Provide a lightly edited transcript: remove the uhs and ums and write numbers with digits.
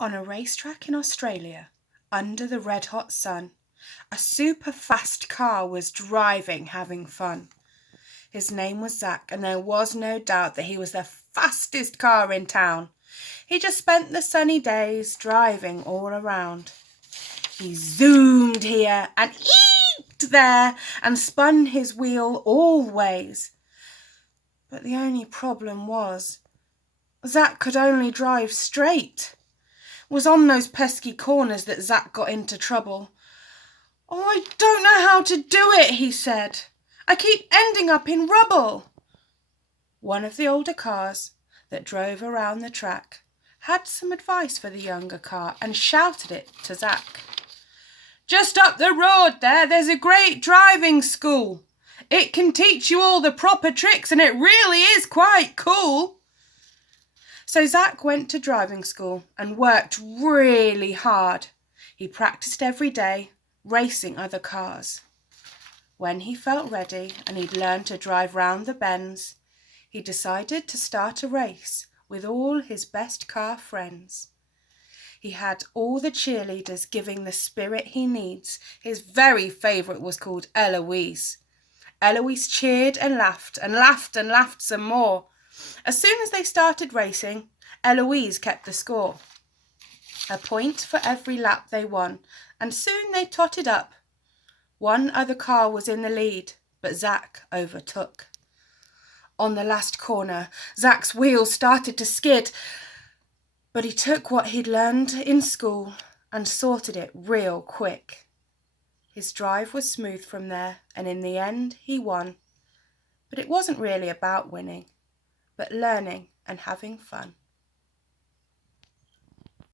On a racetrack in Australia, under the red-hot sun, a super fast car was driving, having fun. His name was Zack, and there was no doubt that he was the fastest car in town. He just spent the sunny days driving all around. He zoomed here and eeked there and spun his wheel all ways. But the only problem was, Zack could only drive straight. It was on those pesky corners that Zack got into trouble. "Oh, I don't know how to do it," he said. "I keep ending up in rubble." One of the older cars that drove around the track had some advice for the younger car and shouted it to Zack. "Just up the road there's a great driving school. It can teach you all the proper tricks and it really is quite cool." So Zack went to driving school and worked really hard. He practised every day, racing other cars. When he felt ready and he'd learned to drive round the bends, he decided to start a race with all his best car friends. He had all the cheerleaders giving the spirit he needs. His very favourite was called Eloise. Eloise cheered and laughed and laughed and laughed some more. As soon as they started racing, Eloise kept the score. A point for every lap they won, and soon they totted up. One other car was in the lead, but Zack overtook. On the last corner, Zack's wheels started to skid, but he took what he'd learned in school and sorted it real quick. His drive was smooth from there, and in the end he won. But it wasn't really about winning, but learning and having fun.